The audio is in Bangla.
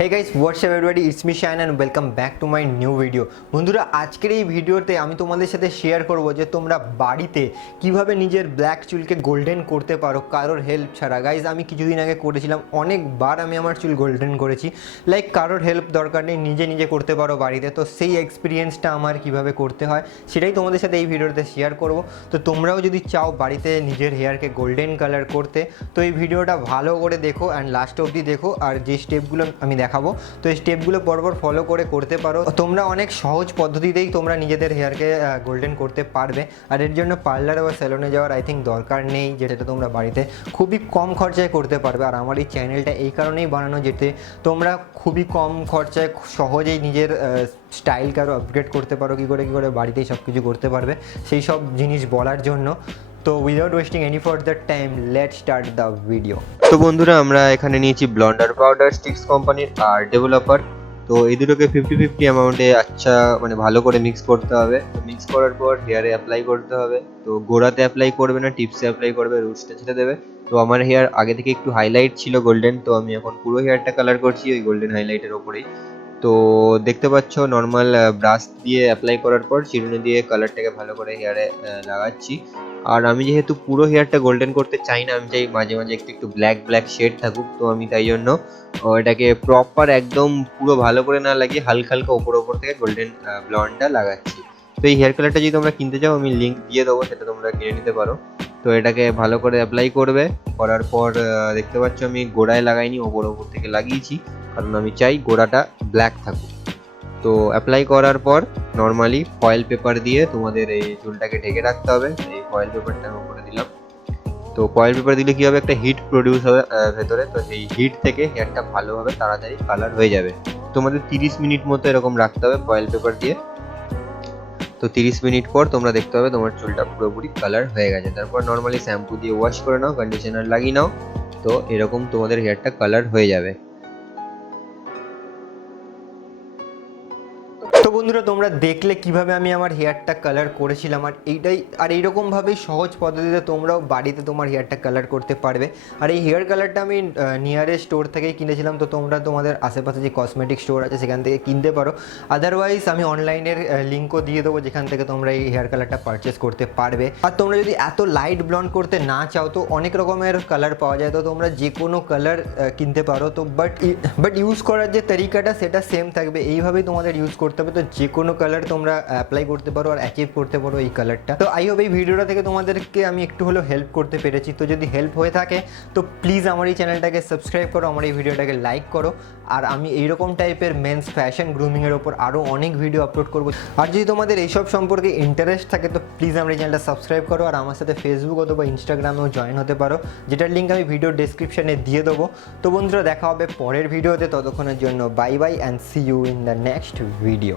Hey guys what's up everybody, it's me Shayan and welcome back to my new video. বন্ধুরা, আজকের এই ভিডিওতে আমি তোমাদের সাথে শেয়ার করব যে তোমরা বাড়িতে কিভাবে নিজের ব্ল্যাক চুলকে গোল্ডেন করতে পারো কারোর হেল্প ছাড়া। গাইজ, আমি কিছুদিন আগে করেছিলাম, অনেকবার আমি আমার চুল গোল্ডেন করেছি। লাইক কারোর হেল্প দরকার নেই, নিজে নিজে করতে পারো বাড়িতে। তো সেই এক্সপিরিয়েন্সটা আমার কিভাবে করতে হয় সেটাই তোমাদের সাথে এই ভিডিওতে শেয়ার করব। তো তোমরাও যদি চাও বাড়িতে নিজের হেয়ারকে গোল্ডেন কালার করতে, তো এই ভিডিওটা ভালো করে দেখো অ্যান্ড লাস্ট অবধি দেখো। আর যে স্টেপগুলো আমি দেখাবো, তো এই স্টেপগুলো পরপর ফলো করে করতে পারো। তোমরা অনেক সহজ পদ্ধতিতেই তোমরা নিজেদের হেয়ারকে গোল্ডেন করতে পারবে। আর এর জন্য পার্লার বা স্যালনে যাওয়ার আই থিঙ্ক দরকার নেই, যেটা তোমরা বাড়িতে খুবই কম খরচায় করতে পারবে। আর আমার এই চ্যানেলটা এই কারণেই বানানো, যেতে তোমরা খুবই কম খরচায় সহজেই নিজের স্টাইলকে আরও আপগ্রেড করতে পারো, কী করে বাড়িতেই সব কিছু করতে পারবে, সেই সব জিনিস বলার জন্য। তো without wasting any further time, let's start the video. তো বন্ধুরা, আমরা এখানে নিয়েছি ব্লন্ডার পাউডার স্টিক্স কোম্পানির আর ডেভেলপার। তো এই দুটোকে 50-50 অ্যামাউন্টে আচ্ছা ভালো করে মিক্স করতে হবে। মিক্স করার পর হেয়ারে অ্যাপ্লাই করতে হবে। তো গোড়াতে অ্যাপ্লাই করবে না, টিপসে অ্যাপ্লাই করবে, রুটসটা ছেড়ে দেবে। তো আমার হেয়ার আগে থেকে একটু হাইলাইট ছিল গোল্ডেন, তো আমি এখন পুরো হেয়ারটা কালার করছি ওই গোল্ডেন হাইলাইটের ওপরেই। তো দেখতে পাচ্ছ নর্মাল ব্রাশ দিয়ে অ্যাপ্লাই করার পর চিরুনি দিয়ে কালারটাকে ভালো করে হেয়ারে লাগাচ্ছি। আর আমি যেহেতু পুরো হেয়ারটা গোল্ডেন করতে চাই না, আমি চাই মাঝে মাঝে একটু একটু ব্ল্যাক ব্ল্যাক শেড থাকুক। তো আমি তাই জন্য এটাকে প্রপার একদম পুরো ভালো করে না লাগিয়ে হালকা হালকা ওপর থেকে গোল্ডেন ব্লন্ডটা লাগাচ্ছি। তো এই হেয়ার কালারটা যদি তোমরা কিনতে চাও, আমি লিঙ্ক দিয়ে দেবো, সেটা তোমরা কিনে নিতে পারো। তো এটাকে ভালো করে অ্যাপ্লাই করবে। করার পর দেখতে পাচ্ছ আমি গোড়ায় লাগাইনি, ওপর থেকে লাগিয়েছি, কারণ আমি চাই গোড়াটা ব্ল্যাক থাকুক। তো অ্যাপ্লাই করার পর নর্মালি ফয়েল পেপার দিয়ে তোমাদের এই চুলটাকে ঢেকে রাখতে হবে। এই ফয়েল পেপারটা আমি উপরে দিলাম। তো ফয়েল পেপার দিলে কী হবে, একটা হিট প্রডিউস হবে ভেতরে। তো সেই হিট থেকে হেয়ারটা ভালোভাবে তাড়াতাড়ি কালার হয়ে যাবে। তোমাদের 30 মিনিট মতো এরকম রাখতে হবে ফয়েল পেপার দিয়ে। তো 30 মিনিট পর তোমরা দেখতে পাবে তোমার চুলটা পুরোপুরি কালার হয়ে গেছে। তারপর নর্মালি শ্যাম্পু দিয়ে ওয়াশ করে নাও, কন্ডিশনার লাগিয়ে নাও। তো এরকম তোমাদের হেয়ারটা কালার হয়ে যাবে। তো বন্ধুরা, তোমরা দেখলে কিভাবে আমি আমার হেয়ারটা কালার করেছিলাম। আর এইরকমভাবেই সহজ পদ্ধতিতে তোমরাও বাড়িতে তোমার হেয়ারটা কালার করতে পারবে। আর এই হেয়ার কালারটা আমি নিয়ারেস্ট স্টোর থেকেই কিনেছিলাম। তো তোমরা তোমাদের আশেপাশে যে কসমেটিক স্টোর আছে সেখান থেকে কিনতে পারো। আদারওয়াইজ আমি অনলাইনের লিঙ্কও দিয়ে দেবো, যেখান থেকে তোমরা এই হেয়ার কালারটা পারচেস করতে পারবে। আর তোমরা যদি এত লাইট ব্লন্ড করতে না চাও, তো অনেক রকমের কালার পাওয়া যায়, তো তোমরা যে কোনো কালার কিনতে পারো। তো বাট ইউজ করার যে তরিকাটা সেটা সেম থাকবে, এইভাবেই তোমাদের ইউজ করতে হবে। তো যে কোনো কালার তোমরা অ্যাপ্লাই করতে পারো আর অ্যাচিভ করতে পারো এই কালারটা। তো আই হোপ এই ভিডিওটা থেকে তোমাদেরকে আমি একটু হলেও হেল্প করতে পেরেছি। তো যদি হেল্প হয়ে থাকে তো প্লিজ আমার এই চ্যানেলটাকে সাবস্ক্রাইব করো, আমার এই ভিডিওটাকে লাইক করো। আর আমি এইরকম টাইপের মেন্স ফ্যাশন গ্রুমিংয়ের ওপর আরও অনেক ভিডিও আপলোড করবো। আর যদি তোমাদের এইসব সম্পর্কে ইন্টারেস্ট থাকে তো প্লিজ আমার এই চ্যানেলটা সাবস্ক্রাইব করো। আর আমার সাথে ফেসবুক অথবা ইনস্টাগ্রামেও জয়েন হতে পারো, যেটার লিঙ্ক আমি ভিডিও ডেসক্রিপশানে দিয়ে দেবো। তো বন্ধুরা, দেখা হবে পরের ভিডিওতে। ততক্ষণের জন্য bye bye and see you in the next video.